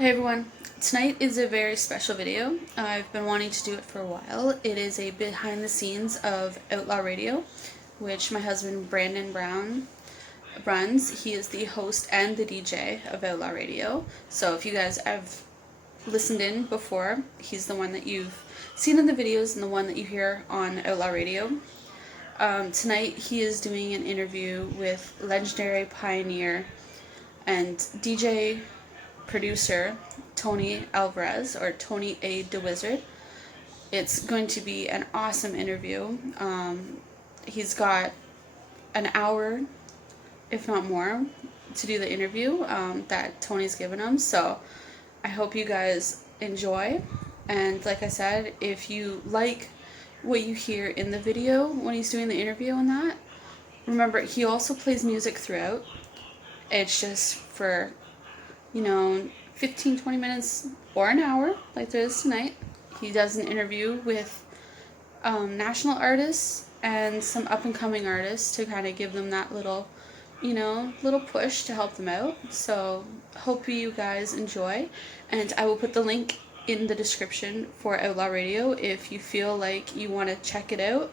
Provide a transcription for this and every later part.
Hey everyone, tonight is a very special video. I've been wanting to do it for a while. It is a behind the scenes of Outlaw Radio, which my husband Brandon Brown runs. He is the host and the DJ of Outlaw Radio. So if you guys have listened in before, he's the one that you've seen in the videos and the one that you hear on Outlaw Radio. Tonight he is doing an interview with legendary pioneer and DJ producer Tony Alverez, or Tony A. the Wizard. It's going to be an awesome interview. He's got an hour, if not more, to do the interview that Tony's given him. So I hope you guys enjoy. And like I said, if you like what you hear in the video when he's doing the interview and that, remember he also plays music throughout. It's just for 15-20 minutes or an hour, like there is tonight. He does an interview with national artists and some up-and-coming artists to kind of give them that little push to help them out. So hope you guys enjoy, and I will put the link in the description for Outlaw Radio if you feel like you want to check it out,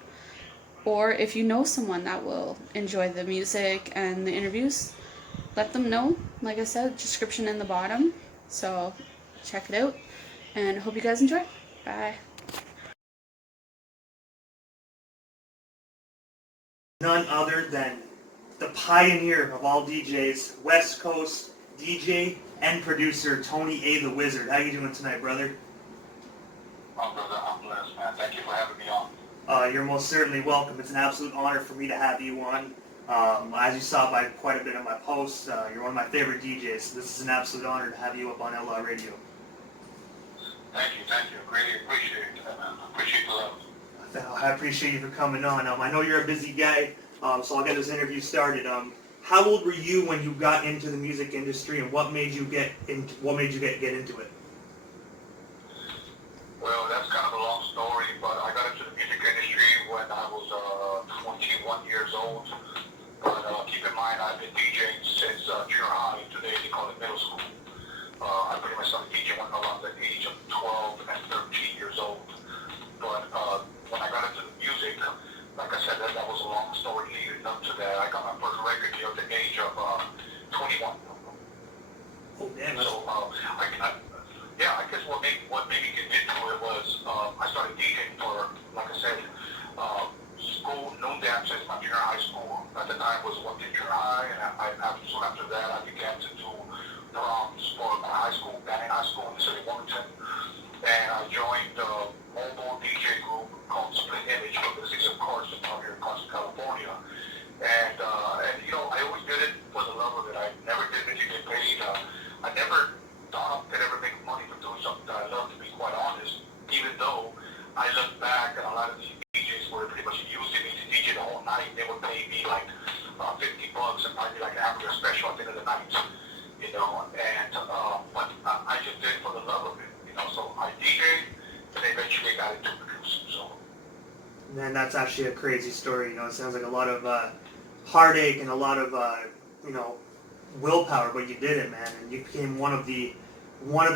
or if you know someone that will enjoy the music and the interviews, let them know. Like I said, description in the bottom. So check it out, and hope you guys enjoy. Bye. None other than the pioneer of all DJs, West Coast DJ and producer Tony A. the Wizard. How you doing tonight, brother? Oh, brother, I'm blessed, man. Thank you for having me on. You're most certainly welcome. It's an absolute honor for me to have you on. As you saw by quite a bit of my posts, you're one of my favorite DJs, so this is an absolute honor to have you up on Outlaw Radio. Thank you. Really appreciate that, man. Appreciate the love. I appreciate you for coming on. I know you're a busy guy, so I'll get this interview started. How old were you when you got into the music industry, and what made you get into it? Well, that's kind of a long story, but I got into the music industry when I was 21 years old. But keep in mind, I've been DJing since junior high. Today they call it middle school. I pretty much started DJing when I was at the age of 12 and 13 years old. But when I got into the music, like I said, that was a long story leading up to that. I got my first record deal at the age of 21. Oh, damn. So, I guess what made me get into it was I started DJing for, like I said, school noon dances in my junior high school. At the time was one junior high, and soon after that I began to do proms for my high school, band high school in the city of Wilmington. And I joined a mobile DJ group called Split Image from the city of Carson, out here in Carson, California. And I always did it for the love of it. I never did it to get paid. I never thought I could ever make money for doing something that I love, to be quite honest. Even though I look back at a lot of these DJs were pretty much using me to DJ the whole night. They would pay me like $50 and probably like an amateur special at the end of the night, And but I just did it for the love of it, So I DJed, and eventually got into producing. So. Man, that's actually a crazy story. It sounds like a lot of heartache and a lot of willpower, but you did it, man, and you became one of the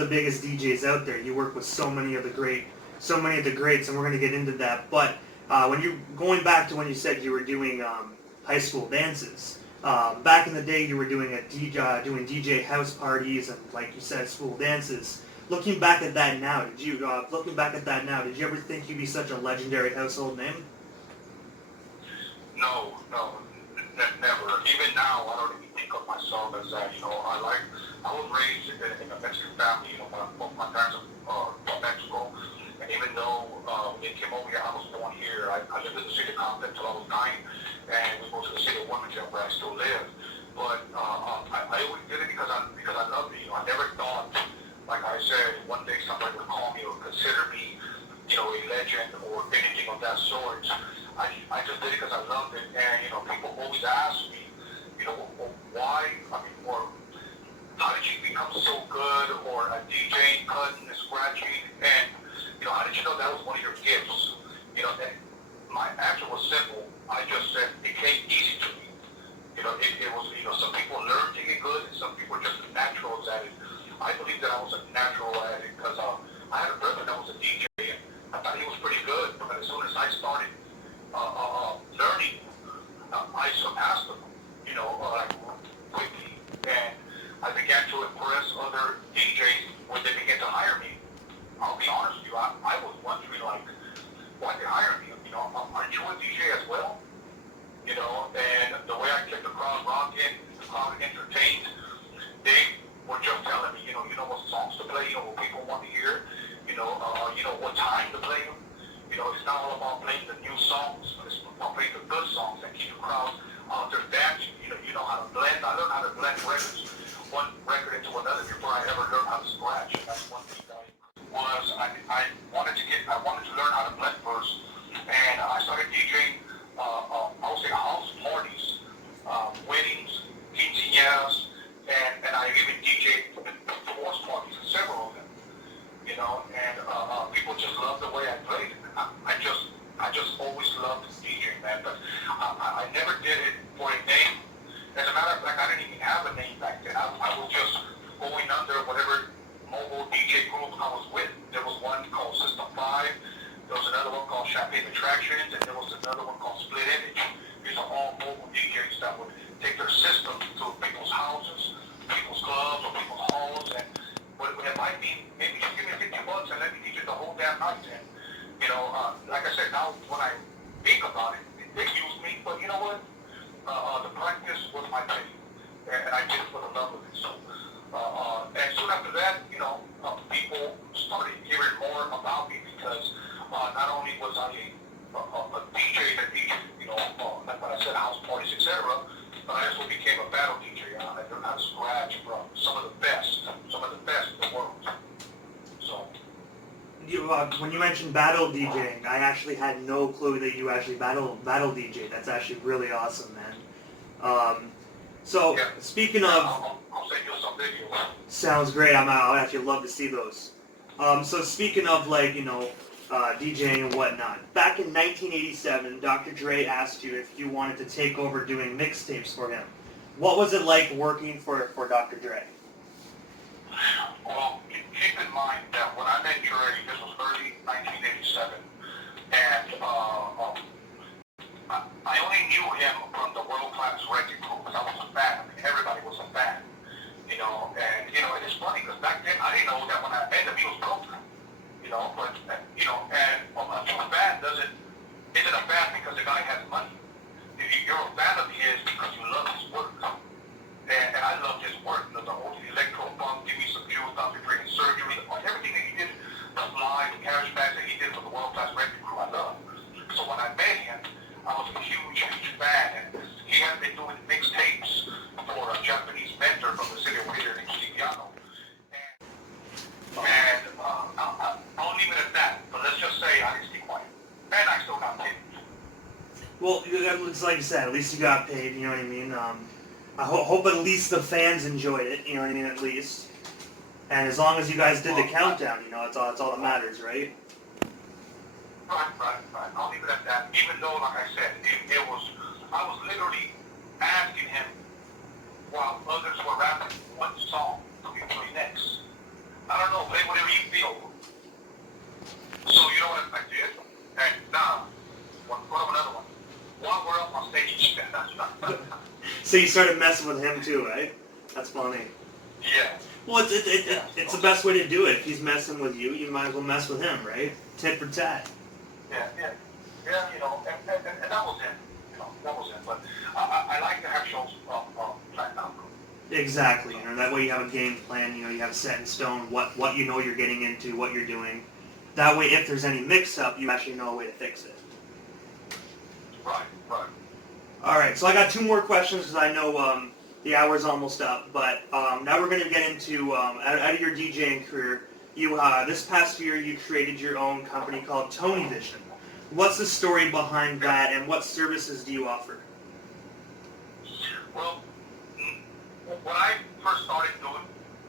biggest DJs out there. You work with so many of the greats, and we're going to get into that. But when you going back to when you said you were doing high school dances, back in the day you were doing doing DJ house parties and, like you said, school dances. Looking back at that now, did you ever think you'd be such a legendary household name? No, never. Even now, I don't even think of myself as that. I was raised in a Mexican family. Both my parents are from Mexico, and even though when they came over here, I was born here. I lived in the city of Compton until I was 9, and we moved to the city of Wilmington, where I still live. But I always did it because I loved it. I never thought, like I said, one day somebody would call me or consider me, a legend or anything of that sort. I just did it because I loved it, and people always ask me, why? Or how did you become so good, or a DJ cutting and scratching, and how did you know that was one of your gifts? And my answer was simple. I just said it came easy to me. It was some people learn to get good, and some people are just naturals at it. I believe that I was a natural at it because I had a brother that was a DJ, and I thought he was pretty good. But as soon as I started learning, I surpassed him, like quickly. And I began to impress other DJs when they began to hire me. I'll be honest with you, I was wondering, like, why they hire me? Aren't you a DJ as well? And the way I kept the crowd rocking, the crowd entertained, they were just telling me, what songs to play, what people want to hear, what time to play them. It's not all about playing the new songs, but it's about playing the good songs that keep the crowd out there dancing. You know how to blend. I learned how to blend records, one record into another before I ever learned how to scratch. And that's one thing that I wanted to learn how to blend first, and I started DJing. I would say house parties, weddings, quinceañeras, and I even DJed divorce parties, several of them. And people just loved the way I played. I just always loved DJing, man. But I never did it for a name. As a matter of fact, I didn't even have a name back then. I was just going under whatever mobile DJ group I was with. There was one called System 5. There was another one called Champagne Attractions, and there was another one called Split Image. These are all mobile DJs that would take their systems to people's houses, people's clubs, or people's halls, and it might be, maybe just give me $50 and let me DJ the whole damn night. And, like I said, now when I think about it, they use me, but you know what? The practice was my thing, and I did it for the love of it. So, and soon after that, people started hearing more about me because not only was I a DJ that DJ, like what I said, house parties, etc., but I also became a battle DJ. I learned how to scratch from some of the best in the world. So. When you mentioned battle DJing, I actually had no clue that you actually battle DJ. That's actually really awesome, man. So yeah. Speaking of, I'll send you some videos. Sounds great. I'd actually love to see those. So speaking of DJing and whatnot, back in 1987, Dr. Dre asked you if you wanted to take over doing mixtapes for him. What was it like working for Dr. Dre? Well, keep in mind that when I met Dre, this was early 1987, and I only knew him from the World Class Record Crew because I was a fan. I mean, everybody was a fan, and it is funny because back then I didn't know that when I met him he was broke, but and a fan isn't a fan because the guy has money. You're a fan of his because you love his work. And I loved his work. The whole electro funk, Give Me Some Juice, Dr. Dre Surgery, everything that he did, the live, the cash bags that he did for the World Class Record Crew, I loved. So when I met him, I was a huge fan, and he had been doing mixtapes for a Japanese mentor from the city of Whittier named Steve. And I'll leave it at that, but let's just say I didn't stay quiet. And I still got paid. Well, it's like you said, at least you got paid, you know what I mean? I hope at least the fans enjoyed it, you know what I mean, at least. And as long as you guys did the countdown, it's all that matters, right? Right. I'll leave it at that. Even though, like I said, I was literally asking him while others were rapping what song to be playing next. I don't know, play whatever you feel. So you know what I did? And now, put up another one. While we're up on stage. So you started messing with him too, right? That's funny. Yeah. Well, it's the best way to do it. If he's messing with you, you might as well mess with him, right? Tit for tat. Yeah, and that was it. That was it. But I like to have shows planned out. Exactly. That way you have a game plan. You have set in stone what you're getting into, what you're doing. That way, if there's any mix-up, you actually know a way to fix it. Right. All right, so I got two more questions because I know the hour's almost up. But now we're going to get into, out of your DJing career, you this past year you created your own company called Tony Vision. What's the story behind that, and what services do you offer? Well, when I first started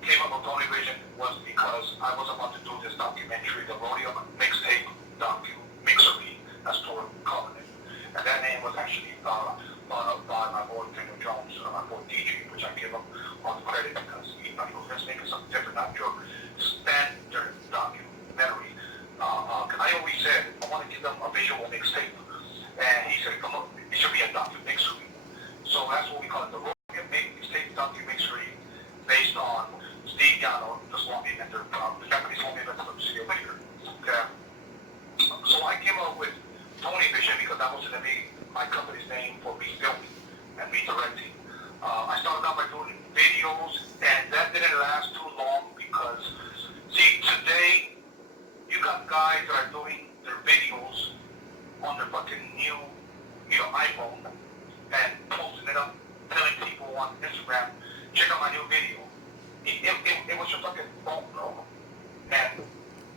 came up with Tony Vision was because I was about to do this documentary, the Rodeo Mixtape Mixery, that's what we're calling it. And that name was actually thought up by my boy Daniel Jones, my boy DJ, which I give him all the credit because he was just making something different. documentary based on Steve Gatto, the swamp inventor, the Japanese swamp inventor from the city of Whitaker. Okay? So I came up with Tony Vision because that was going to be my company's name for me filming and me directing. I started out by doing videos, and that didn't last too long because, see, today, you got guys that are doing their videos on their fucking new, iPhone and posting it up, telling people on Instagram, check out my new video. It was your fucking phone, bro. And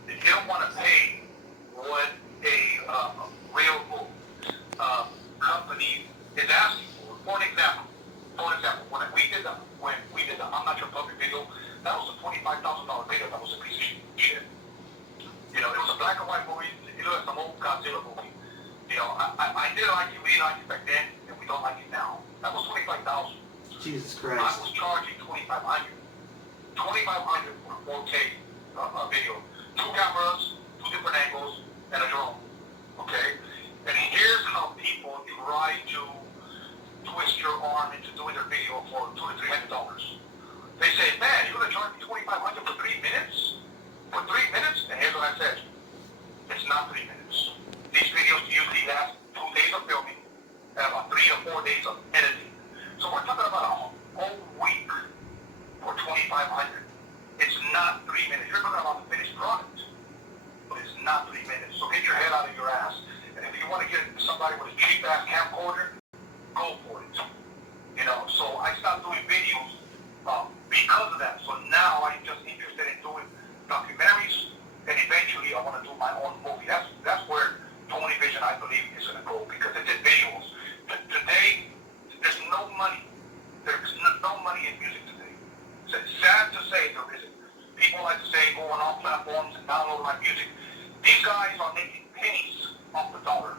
they don't want to pay what a real company is asking for. For example, when we did the I'm Not Your Puppet video, that was a $25,000 video. That was a piece of shit. It was a black and white movie. It was some old Godzilla movie. I did like it. We didn't like it back then, and we don't like it now. That was $25,000. Jesus Christ. I was charging $2,500. $2,500 for a 4K video. 2 cameras, 2 different angles, and a drone. Okay? And here's how people try to twist your arm into doing their video for $200 to $300. They say, man, you're going to charge me $2,500 for 3 minutes? For 3 minutes? And here's what I said. It's not 3 minutes. These videos usually last 2 days of filming and about 3 or 4 days of editing. So we're talking about a whole week for $2,500. It's not 3 minutes. You're talking about the finished product, but it's not 3 minutes. So get your head out of your ass. And if you want to get somebody with a cheap-ass camcorder, go for it. So I stopped doing videos because of that. So now I'm just interested in doing documentaries, and eventually I want to do my own movie. That's where Tony Vision, I believe, is going to go, because it's in visuals. Today, there's no money. There's no money in music today. It's sad to say there isn't. People like to say go on all platforms and download my music. These guys are making pennies off the dollar,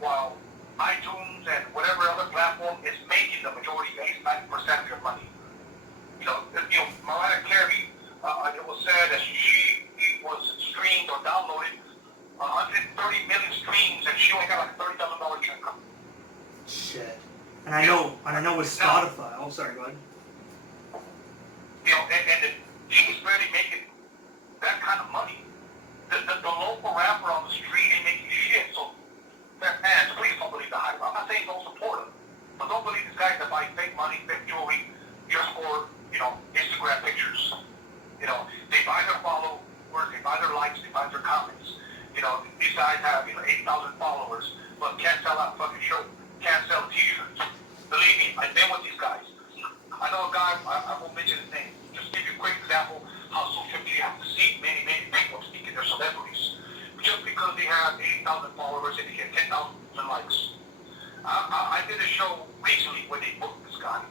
while iTunes and whatever other platform is making the majority, 80-90% of your money. Mariah Carey, it was said that she was streamed or downloaded 130 million streams, and she only got like a $30,000 check. Shit. And I know with Spotify. Oh, sorry, go ahead. And she's barely making that kind of money. The local rapper on the street ain't making shit. So, man, please don't believe the hype. I'm not saying don't support them, but don't believe these guys that buy fake money, fake jewelry, just for Instagram pictures. They buy their followers, they buy their likes, they buy their comments. These guys have 8,000 followers, but can't sell out fucking show, can't sell T-shirts. Believe me, I've been with these guys. I know a guy, I won't mention his name. Just give you a quick example how social media has deceived many people speaking their celebrities. Just because they have 80,000 followers and they get 10,000 likes. I did a show recently where they booked this guy.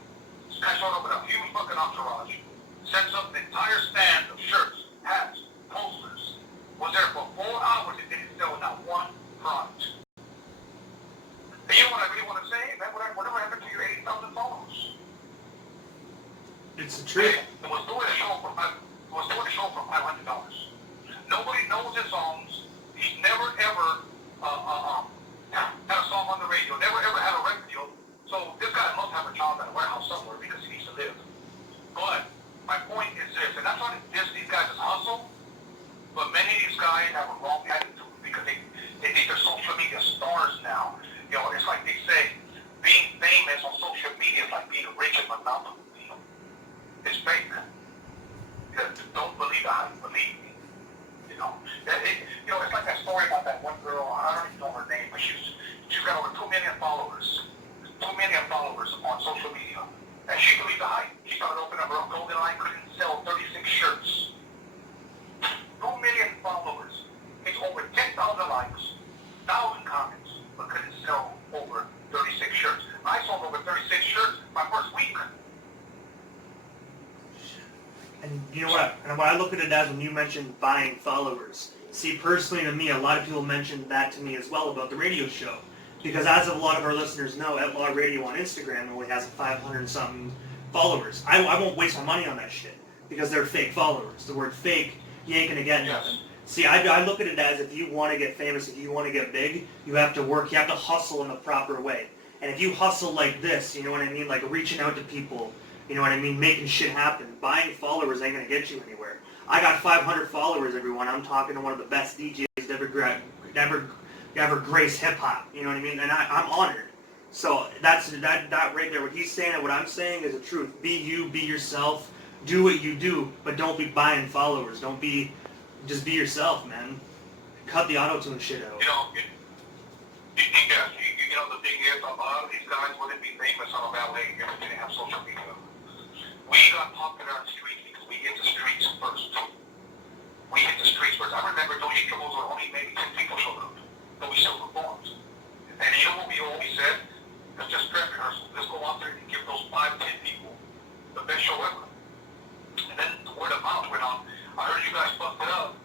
This guy showed up with a huge fucking entourage, sets up an entire stand of shirts, hats, posters. Was there for 4 hours and didn't sell not one product. And you know what I really want to say? Man, whatever happened to your 80,000 followers? It's the truth. It was doing a show for $500. Nobody knows his songs. He's never ever had a song on the radio. Never ever had a record deal. So this guy must have a job at a warehouse somewhere because he needs to live. But my point is this, and I'm trying to diss these guys' hustle, but many of these guys have a wrong attitude because they think they're social media stars now. It's like they say, being famous on social media is like being rich in Monopoly. It's fake. Don't believe the hype. Believe me. It's like that story about that one girl. I don't even know her name, but she's got over 2 million followers. 2 million followers on social media, and she believed the hype. She started opening up her own clothing line. Couldn't sell 36 shirts. 2 million followers. It's over 10,000 likes, 1,000 comments, but couldn't sell over 36 shirts. I sold over 36 shirts my first week. And you know what? And what I look at it as when you mentioned buying followers. See, personally to me, a lot of people mentioned that to me as well about the radio show. Because as a lot of our listeners know, Outlaw Radio on Instagram only has 500-something followers. I won't waste my money on that shit. Because they're fake followers. The word fake, you ain't going to get nothing. See, I look at it as if you want to get famous, if you want to get big, you have to work, you have to hustle in the proper way. And if you hustle like this, you know what I mean, like reaching out to people, You know what I mean? Making shit happen. Buying followers ain't gonna get you anywhere. I got 500 followers, everyone. I'm talking to one of the best DJs ever graced hip hop. You know what I mean? And I'm honored. So that right there, what he's saying and what I'm saying is the truth. Be you, be yourself, do what you do, but don't be buying followers. Just be yourself, man. Cut the auto-tune shit out. You know, the thing is, a lot of these guys wouldn't be famous on a ballet if they didn't have social media. We got popular on the streets because we hit the streets first. I remember those shows where only maybe 10 people showed up, but we still performed. And you know what we always said? Let's just prep rehearsal. Let's go out there and give those 5, 10 people the best show ever. And then the word of mouth went on. I heard you guys busted up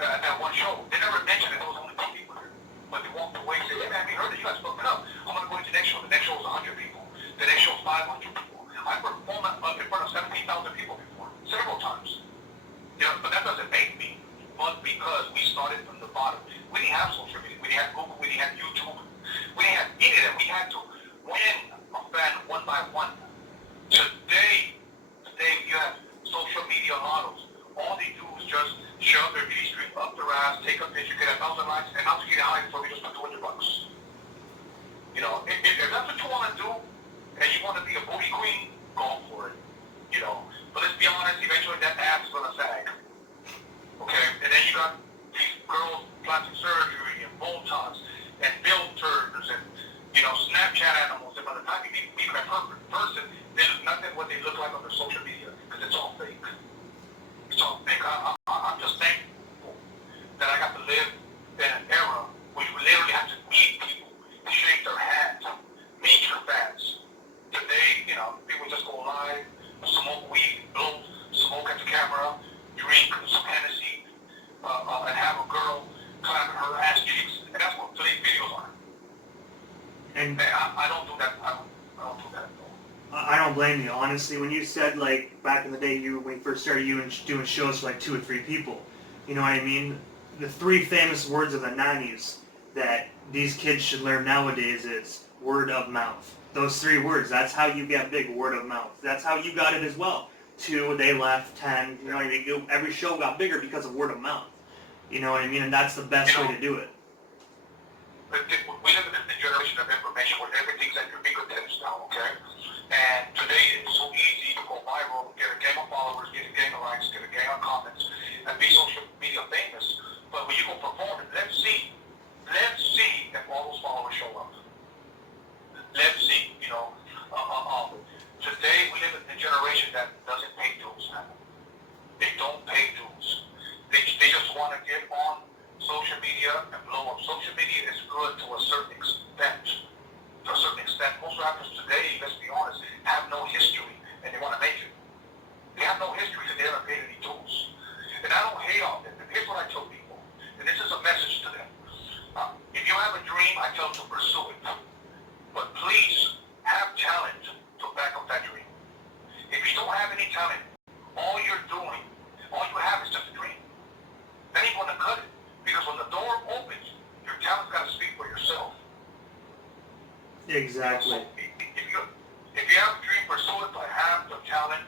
at one show. They never mentioned that there was only 2 people there. But they walked away and said, hey man, we heard that you guys busted up. I'm going to go to the next show. The next show was 100 people. The next show was 500 people. I performed in front of 17,000 people before, several times. You know, but that doesn't make me. But because we started from the bottom. We didn't have social media. We didn't have Google. We didn't have YouTube. We didn't have any of that. We had to win a fan one by one. Today you have social media models. All they do is just shove their G-string up their ass, take a picture, get 1,000 likes, and now to get a high, so we just spent $200. You know, if that's what you want to do, and you want to be a booty queen, go for it. You know, but let's be honest, eventually that ass is gonna sag. Okay, and then you got these girls plastic surgery and Botox and filters and Snapchat animals. And by the time you meet that perfect person, they look nothing what they look like on their social media because it's all fake. It's all fake. I'm just thankful that I got to live in an era where you literally have to meet people, shake their hands, meet your fans. Today, people just go live, smoke weed, blow smoke at the camera, drink some Hennessy, and have a girl clapping her ass cheeks. And that's what today's videos are. And I don't do that. I don't do that at all. I don't blame you, honestly. When you said, like, back in the day, when you first started doing shows for, like, 2 or 3 people, you know what I mean? The 3 famous words of the 90s that these kids should learn nowadays is word of mouth. Those 3 words, that's how you get big, word of mouth. That's how you got it as well. 2, they left, 10, you know what I mean? Every show got bigger because of word of mouth. You know what I mean? And that's the best way to do it. We live in a generation of information where everything's at your fingertips now, okay? And today it's so easy to go viral, get a gang of followers, get a gang of likes, get a gang of comments, and be social media famous. But when you go perform, let's see if all those followers show up. Let's see, today we live in a generation that doesn't pay dues, man. They don't pay dues. They just want to get on social media and blow up. Social media is good to a certain extent. Most rappers today, let's be honest, have no history and they want to make it. They have no history because they haven't paid any dues. And I don't hate on them. And here's what I tell people, and this is a message to them. If you have a dream, I tell them to pursue it. But please have talent to back up that dream. If you don't have any talent, all you have is just a dream. That ain't gonna cut it. Because when the door opens, your talent's gotta speak for yourself. Exactly. So if you have a dream, pursue it, but have the talent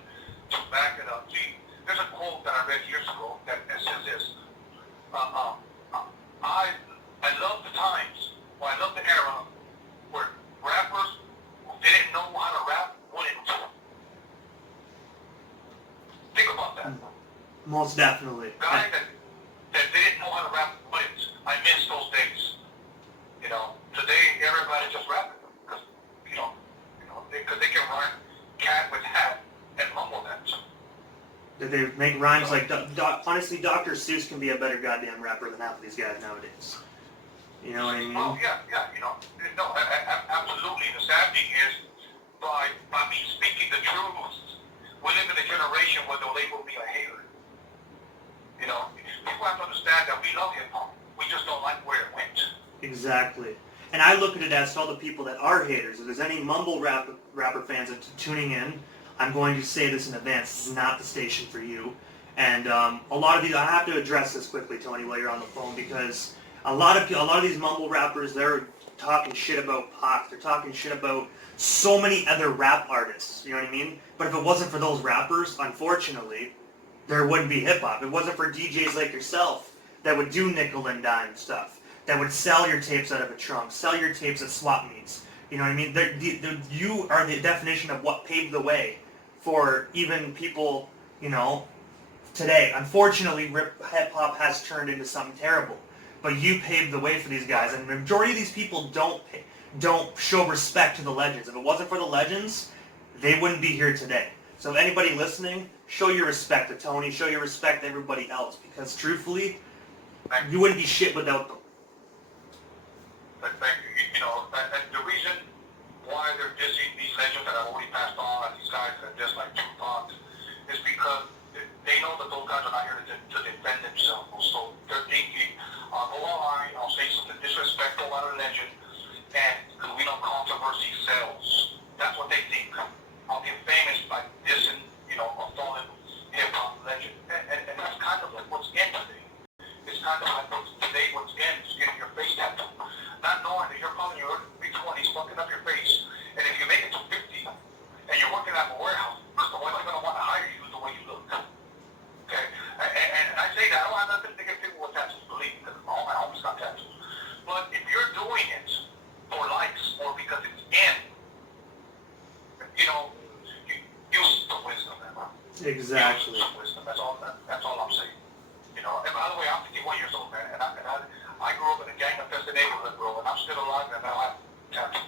to back it up. See, there's a quote that I read years ago that says this. I love the times, or I love the era where rappers who didn't know how to rap wouldn't. Think about that. Most definitely. Guys that didn't know how to rap wouldn't. I miss those days. Today everybody just rapping because they can rhyme cat with hat and mumble that. That they make rhymes like honestly, Dr. Seuss can be a better goddamn rapper than half of these guys nowadays. You know what I mean? Oh yeah. No, absolutely. The sad thing is, by me speaking the truth, we live in a generation where they'll label me a hater. People have to understand that we love hip hop. We just don't like where it went. Exactly. And I look at it as to all the people that are haters. If there's any mumble rapper fans that are tuning in, I'm going to say this in advance. This is not the station for you. And a lot of these, I have to address this quickly, Tony, while you're on the phone, because a lot of these mumble rappers, they're talking shit about Pac. They're talking shit about so many other rap artists, you know what I mean? But if it wasn't for those rappers, unfortunately, there wouldn't be hip-hop. If it wasn't for DJs like yourself that would do nickel and dime stuff, that would sell your tapes out of a trunk, sell your tapes at swap meets, you know what I mean? You are the definition of what paved the way for even people, you know, today. Unfortunately, hip-hop has turned into something terrible. But you paved the way for these guys, and the majority of these people don't show respect to the legends. If it wasn't for the legends, they wouldn't be here today. So if anybody listening, show your respect to Tony, show your respect to everybody else, because truthfully, you wouldn't be shit without them. Thank you. You know, and the reason why they're dissing these legends that I've already passed on, and these guys that are just like Tupac, is because they know that those guys are not here to defend themselves. So they're thinking, I'll go online, I'll say something disrespectful about a legend, and we know controversy sells. That's what they think. I'll get famous by dissing, you know, a fallen hip-hop legend. And that's kind of like what's in today. It's kind of like what's in is getting your face tattooed. Not knowing that you're probably in your mid-20s, fucking up your face, and if you make it to 50, and you're working at a warehouse, first of all, they're going to want to hire you the way you look. Okay? And I say that, I don't have nothing to get people with tattoos, believe me, because all my homies got tattoos. But if you're doing it for likes or because it's in, you know, use the wisdom, man. Exactly. Use the wisdom. That's all I'm saying. You know, and by the way, I'm 51 years old, man, and I grew up in a gang-infested neighborhood, bro, and I'm still alive, and I have tattoos.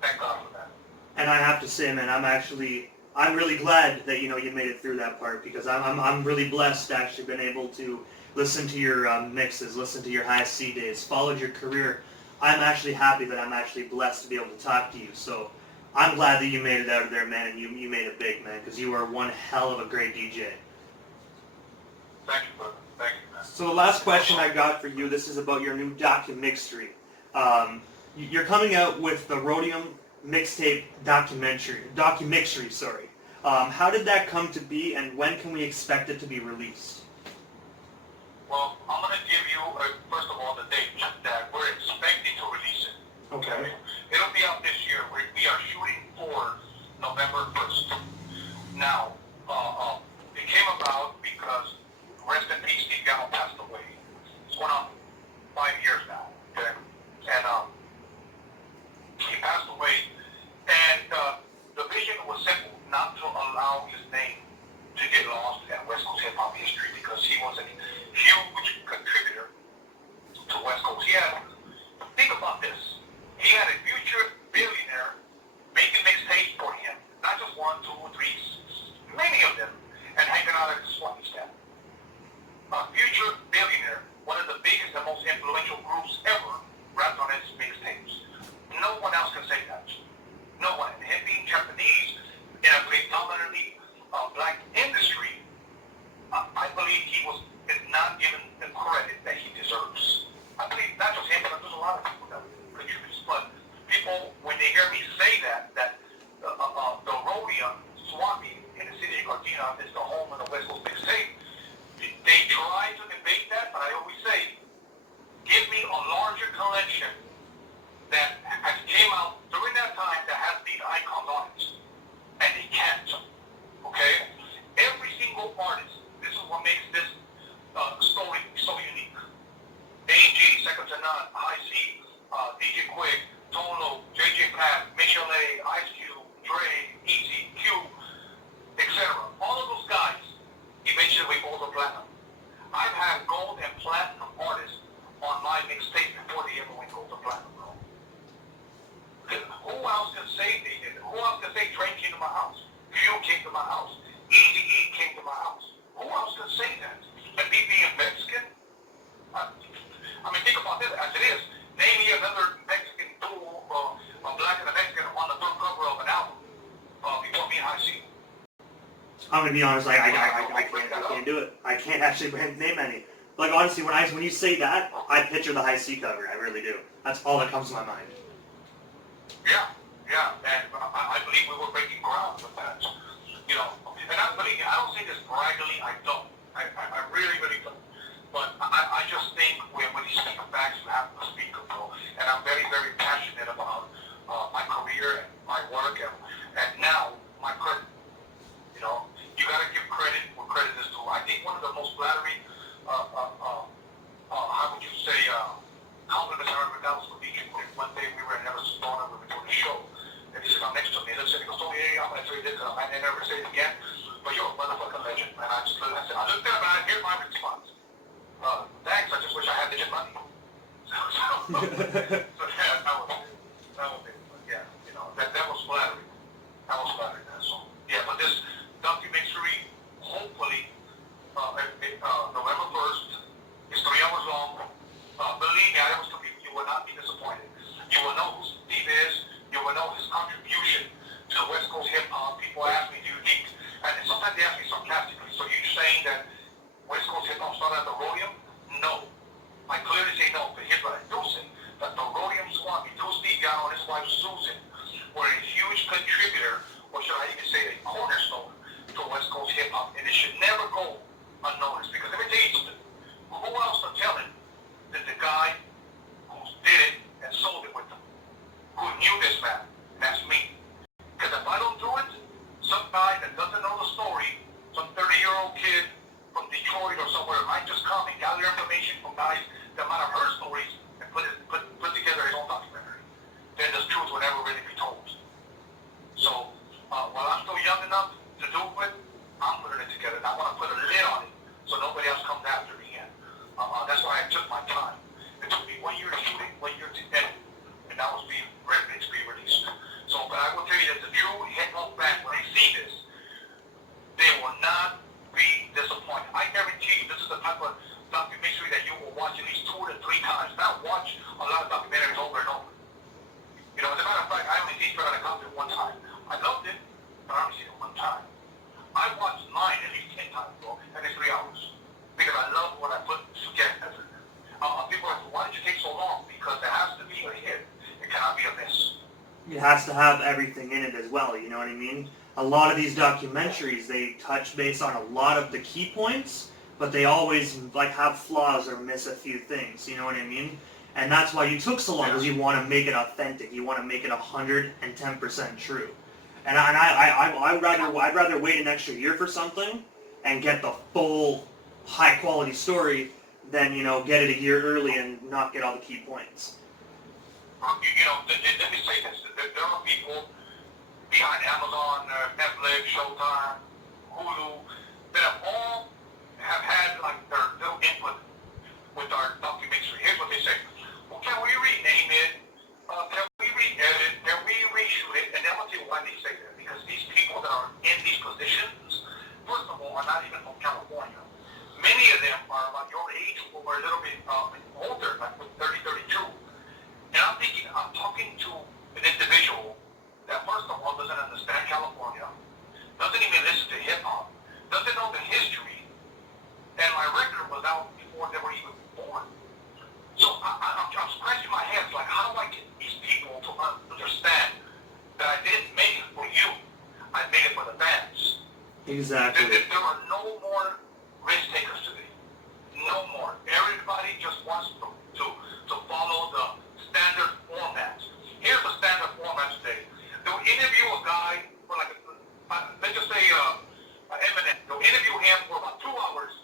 Thank God for that. And I have to say, man, I'm really glad that, you know, you made it through that part, because I'm really blessed to actually been able to listen to your mixes, listen to your high C days, followed your career. I'm actually happy that I'm actually blessed to be able to talk to you. So I'm glad that you made it out of there, man, and you made it big, man, because you are one hell of a great DJ. Thank you, brother. Thank you, man. So the last question I got for you, this is about your new docu-mixtory. You're coming out with the Rhodium mixtape docu-mixtory, sorry. How did that come to be, and when can we expect it to be released? Well, I'm going to give you, first of all, the date that we're expecting to release it. Okay. It'll be out this year. We are shooting for November 1st. Now, it came about because, rest in peace, Steve Gallo passed away. It's going on 5 years now, okay? And he passed away, and the vision was simple, not to allow his name to get lost in West Coast hip-hop history, because he was a huge contributor to West Coast. Think about this. He had a future billionaire making mixtapes for him, not just 1, 2, 3, many of them, and hanging out at the Swanee stand. A future billionaire, one of the biggest and most influential groups ever, rapped on his mixtapes. No one else can say that. No one. And him being Japanese in a predominantly black industry, I believe is not given the credit that he deserves. I believe not just him, but there's a lot of people that contribute. But people, when they hear me say that the Rhodium Swami in the city of Gardena is the home of the West Coast mixtape, they try to debate that, but I always say, give me a larger collection that has came out during that time that has these icons on it. And they can't. Okay? Every single artist, this is what makes this story so unique. A.G., Second to None, I.C., DJ Quick, Tolo, J.J. Pat, Michelle A., Ice Cube, Dre, Easy, Q, etc. All of those guys eventually went gold or platinum. I've had gold and platinum artists on my mixtape before they ever went gold or platinum, bro. Who else can say they did it? Who else can say Dre came to my house? Q came to my house. Easy-E came to my house. Who else can say that? And me being Mexican? I mean, think about this as it is. Name me another Mexican duo, a black and a Mexican on the front cover of an album before me and I.C. I'm gonna be honest, I can't do it. I can't actually name any. Like honestly, when you say that, I picture the High C cover. I really do. That's all that comes to my mind. Yeah, and I believe we were breaking ground with that. You know, and I don't say this braggily. I don't. I really, really don't. But I just think when you speak of facts, you have to speak of them. And I'm very, very passionate about my career and my work. documentary this, I may never say it again, but you're a motherfucking legend, man. I looked at him and here's my response. Thanks, I just wish I had the money. So yeah, that was it. But yeah, you know, that was flattering. That was flattering, man. So yeah, but this documentary, hopefully, November 1st, is 3 hours long. Believe me, I always tell people, you will not be disappointed. You will know who Steve is. You will know his contribution to the West Coast hip hop. People ask me, do you think, and sometimes they ask me sarcastically, so you're saying that West Coast hip hop started at the Roadium? No. I clearly say no, but here's what I do say. That the Roadium Squad, between Steve Yano and his wife Susan, were a huge contributor, or should I even say a cornerstone, to West Coast hip hop, and it should never go unnoticed. Because let me tell you something. Who else are telling that the guy who did it and sold it with them, who knew this man? That's me. Because if I don't do it, some guy that doesn't know the story, some 30-year-old kid from Detroit or somewhere might just come and gather information from guys that might have heard stories and put together his own documentary. Then the truth will never really be told. So while I'm still young enough to do it, I'm putting it together. And I want to put a lid on it so nobody else comes after me again. That's why I took my time. It took me 1 year to shoot it, 1 year to edit, and that was being ready to be released. So, but I will tell you that the true hip-hop fans, when they see this, they will not be disappointed. I guarantee you, this is the type of documentary that you will watch at least 2 to 3 times. Not watch a lot of documentaries over and over. You know, as a matter of fact, I only seen Straight Outta Compton 1 time. I loved it, but I only seen it 1 time. I watched mine at least 10 times, bro, and it's 3 hours. Because I love what I put together. People ask, why did you take so long? Because there has to be a hit. It cannot be a miss. It has to have everything in it as well, you know what I mean? A lot of these documentaries, they touch base on a lot of the key points, but they always like have flaws or miss a few things, you know what I mean? And that's why you took so long, because you want to make it authentic. You want to make it 110% true. And I'd rather wait an extra year for something and get the full high quality story than, you know, get it a year early and not get all the key points. You know, let me say this. There are people behind Amazon, Netflix, Showtime, Hulu, that all have had like their little input with our documentary. Here's what they say. Well, can we rename it? Can we re-edit? Can we reshoot it? And then I'll tell you why they say that. Because these people that are in these positions, first of all, are not even from California. Many of them are about your age or a little bit older, like 30, 32. And I'm thinking, I'm talking to an individual that first of all doesn't understand California, doesn't even listen to hip-hop, doesn't know the history, and my record was out before they were even born. So I'm scratching my head, like, how do I get these people to understand that I didn't make it for you, I made it for the fans. Exactly. There are no more risk takers today. No more. Everybody just wants to follow the standard format. Here's the standard format today. They'll interview a guy for like, let's just say Eminem. They'll interview him for about 2 hours,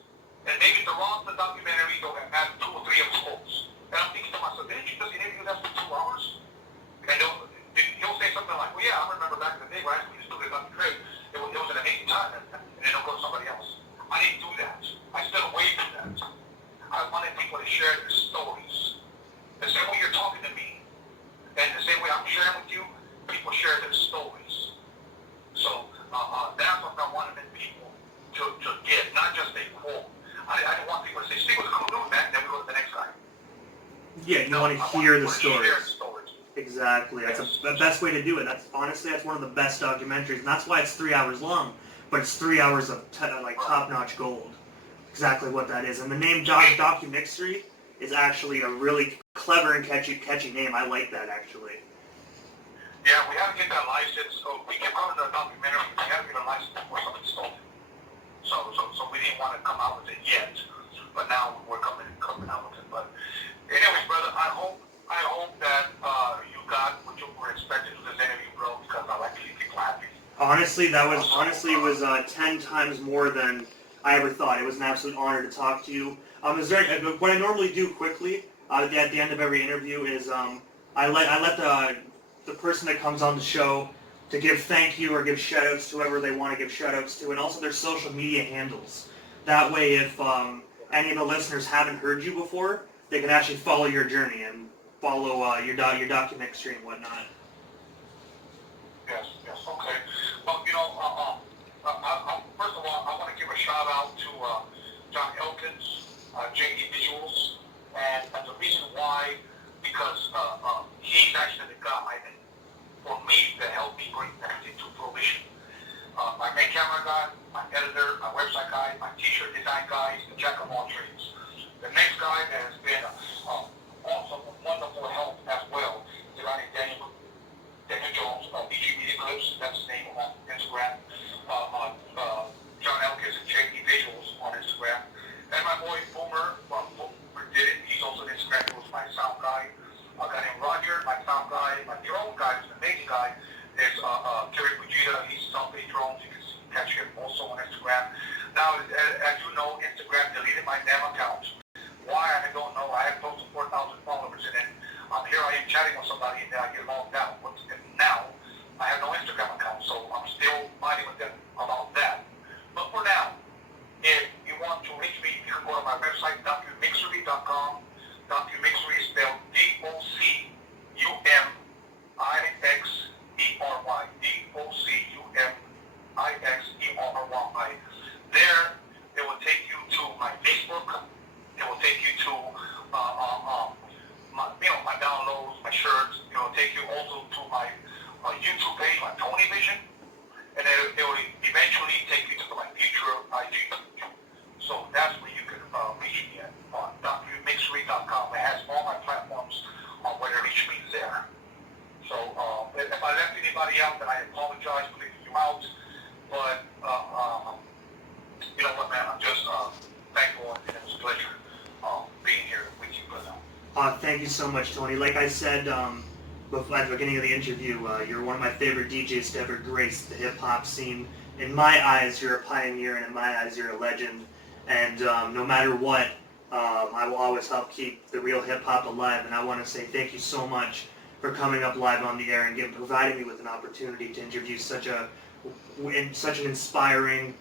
and maybe the wrong documentary, they'll have 2 or 3 of his quotes. And I'm thinking to myself, didn't you just interview that for 2 hours? And he'll say something like, well, yeah, I remember back in the day when I used to do this documentary, it was an amazing time, and then they'll go to somebody else. I didn't do that. I stood away from that. I wanted people to share their stories. The same way you're talking to me, and the same way I'm sharing with you, people share their stories. So that's what I wanted people to get, not just a quote. I didn't want people to say, Steve was a cool dude, man, and then we go to the next guy. Yeah, you want to hear the stories. Hear the stories. Exactly. That's the best way to do it. That's one of the best documentaries, and that's why it's 3 hours long. But it's 3 hours of top-notch gold. Exactly what that is. And the name Documixtory is actually a really clever and catchy name. I like that, actually. Yeah, we had to get that license. So we kept calling it a documentary, but we had to get a license before somebody stole it. So we didn't want to come out with it yet. But now we're coming out with it. But anyways, brother, I hope that you got what you were expecting from this interview, bro, because I like to keep people happy. Honestly, it was 10 times more than I ever thought. It was an absolute honor to talk to you. What I normally do quickly at the end of every interview is I let the person that comes on the show to give thank you or give shout-outs to whoever they want to give shout-outs to, and also their social media handles. That way, if any of the listeners haven't heard you before, they can actually follow your journey and follow your documentary and whatnot. Yes, okay. Well, first of all, I want to give a shout-out to John Elkins, JD Visuals, and the reason why, because he's actually the guy for me that helped me bring everything to fruition. My main camera guy, my editor, my website guy, my t-shirt design guy, he's the jack of all trades. The next guy that has been awesome, wonderful help as well is Daniel Jones, DJ Media Clips, that's his name on Instagram. John Elkins and JD Visuals on Instagram. And my boy Boomer from Boomer Did It, he's also on Instagram, he was my sound guy. I got him Roger, my sound guy, my drone guy, who's an amazing guy. There's Terry Fujita, he's self-made drones, you can catch him also on Instagram. Now, as you know, Instagram deleted my damn account. Why, I don't know. I have close to 4,000 followers, and then here I am chatting with somebody, and then I get logged out. And now, I have no Instagram account, so I'm still fighting with them about that. But for now, if you want to reach me, you can go to my website, documixery.com. Documixery is spelled DOCUMIXERY. DOCUMIXERY. There, it will take you to my Facebook. It will take you to my downloads, my shirts. It will take you also to my YouTube page, my Tony Vision, and it will eventually take you to my future IG. So that's where you can reach me at on documixery.com. It has all my platforms on where to reach me there. So if I left anybody out, then I apologize for leaving you out. But you know what, man? I'm just thankful, and it was a pleasure being here with you, brother. Thank you so much, Tony. Like I said before, at the beginning of the interview, you're one of my favorite DJs to ever grace the hip-hop scene. In my eyes, you're a pioneer, and in my eyes, you're a legend. And no matter what, I will always help keep the real hip-hop alive. And I want to say thank you so much for coming up live on the air and providing me with an opportunity to interview such an inspiring,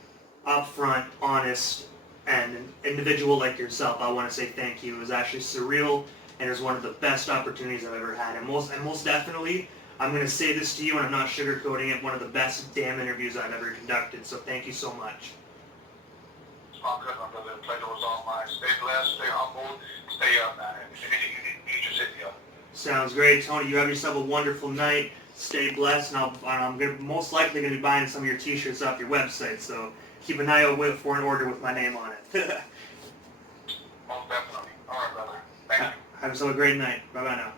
upfront, honest, and an individual like yourself. I want to say thank you. It was actually surreal, and it was one of the best opportunities I've ever had. And most definitely, I'm going to say this to you, and I'm not sugarcoating it, one of the best damn interviews I've ever conducted. So thank you so much. It's all good, my brother. The pleasure was all mine. Stay blessed, stay humble, stay up, man. If anything you just hit me up. Sounds great, Tony. You have yourself a wonderful night. Stay blessed, and I'm most likely going to be buying some of your T-shirts off your website. So keep an eye out for an order with my name on it. Most definitely. All right, brother. Thank you. Have yourself a great night. Bye-bye now.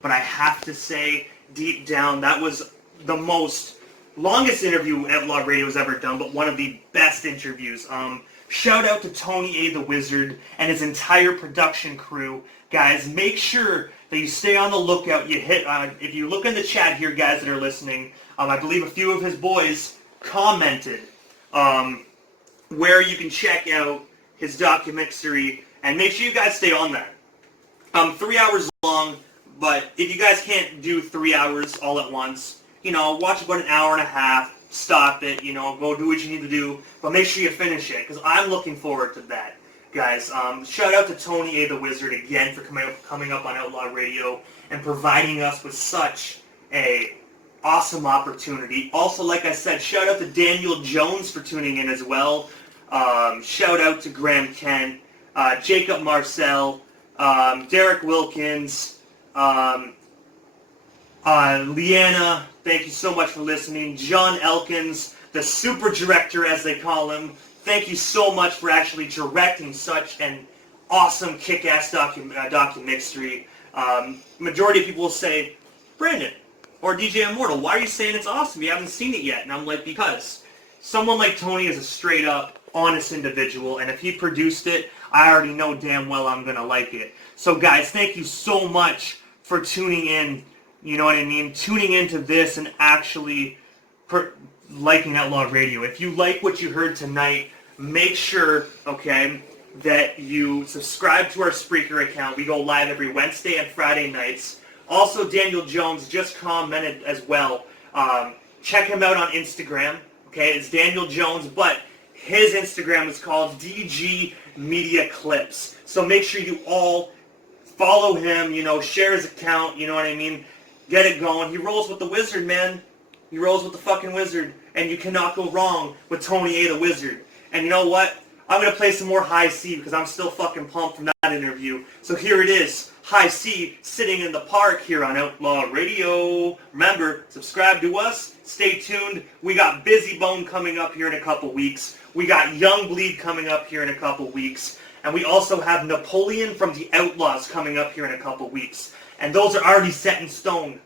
But I have to say, deep down, that was the longest interview Outlaw Radio has ever done, but one of the best interviews. Shout out to Tony A. the Wizard and his entire production crew. Guys, make sure that you stay on the lookout. You hit if you look in the chat here, guys that are listening, I believe a few of his boys commented where you can check out his documixery, and make sure you guys stay on that. 3 hours long, but if you guys can't do 3 hours all at once, watch about an hour and a half, stop it, go do what you need to do, but make sure you finish it, because I'm looking forward to that. Guys, shout out to Tony A. the Wizard again for coming up on Outlaw Radio and providing us with such a awesome opportunity. Also, like I said, shout out to Daniel Jones for tuning in as well. Shout out to Graham Kent, Jacob Marcel, Derek Wilkins, Leanna, thank you so much for listening. John Elkins, the super director as they call him. Thank you so much for actually directing such an awesome kick-ass documixery. Majority of people will say, Brandon, or DJ Immortal, why are you saying it's awesome? You haven't seen it yet. And I'm like, because someone like Tony is a straight-up, honest individual, and if he produced it, I already know damn well I'm going to like it. So guys, thank you so much for tuning in, you know what I mean? Tuning into this and actually liking Outlaw Radio. If you like what you heard tonight, make sure, okay, that you subscribe to our Spreaker account. We go live every Wednesday and Friday nights. Also, Daniel Jones just commented as well. Check him out on Instagram. Okay, it's Daniel Jones, but his Instagram is called DG Media Clips. So make sure you all follow him, share his account, you know what I mean? Get it going. He rolls with the Wizard, man. He rolls with the fucking Wizard. And you cannot go wrong with Tony A. the Wizard. And you know what? I'm going to play some more High C because I'm still fucking pumped from that interview. So here it is. High C sitting in the park here on Outlaw Radio. Remember, subscribe to us. Stay tuned. We got Busy Bone coming up here in a couple weeks. We got Young Bleed coming up here in a couple weeks. And we also have Napoleon from the Outlaws coming up here in a couple weeks. And those are already set in stone.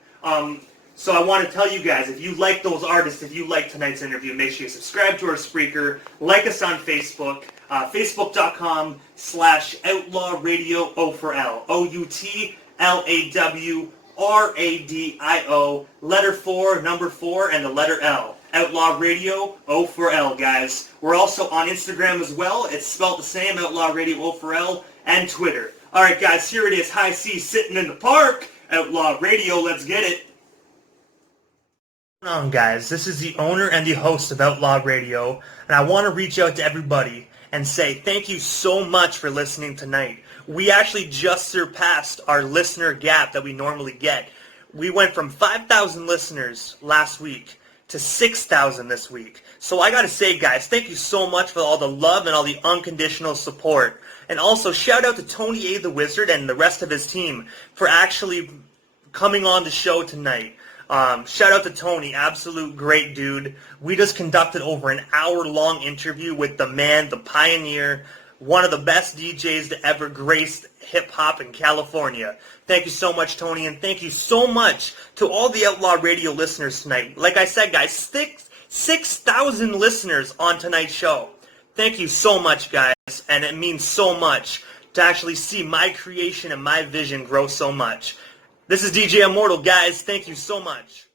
So I want to tell you guys, if you like those artists, if you like tonight's interview, make sure you subscribe to our Spreaker, like us on Facebook, facebook.com/Outlaw Radio O4L, OUTLAWRADIO, letter 4, number 4, and the letter L. Outlaw Radio O4L, guys. We're also on Instagram as well. It's spelled the same, Outlaw Radio O4L, and Twitter. All right, guys, here it is. High C sitting in the park. Outlaw Radio, let's get it. What's going on, guys? This is the owner and the host of Outlaw Radio, and I want to reach out to everybody and say thank you so much for listening tonight. We actually just surpassed our listener gap that we normally get. We went from 5,000 listeners last week to 6,000 this week. So I gotta say, guys, thank you so much for all the love and all the unconditional support. And also, shout out to Tony A. the Wizard and the rest of his team for actually coming on the show tonight. Shout out to Tony, absolute great dude. We just conducted over an hour-long interview with the man, the pioneer, one of the best DJs to ever grace hip-hop in California. Thank you so much, Tony, and thank you so much to all the Outlaw Radio listeners tonight. Like I said, guys, 6,000 listeners on tonight's show. Thank you so much, guys, and it means so much to actually see my creation and my vision grow so much. This is DJ Immortal, guys. Thank you so much.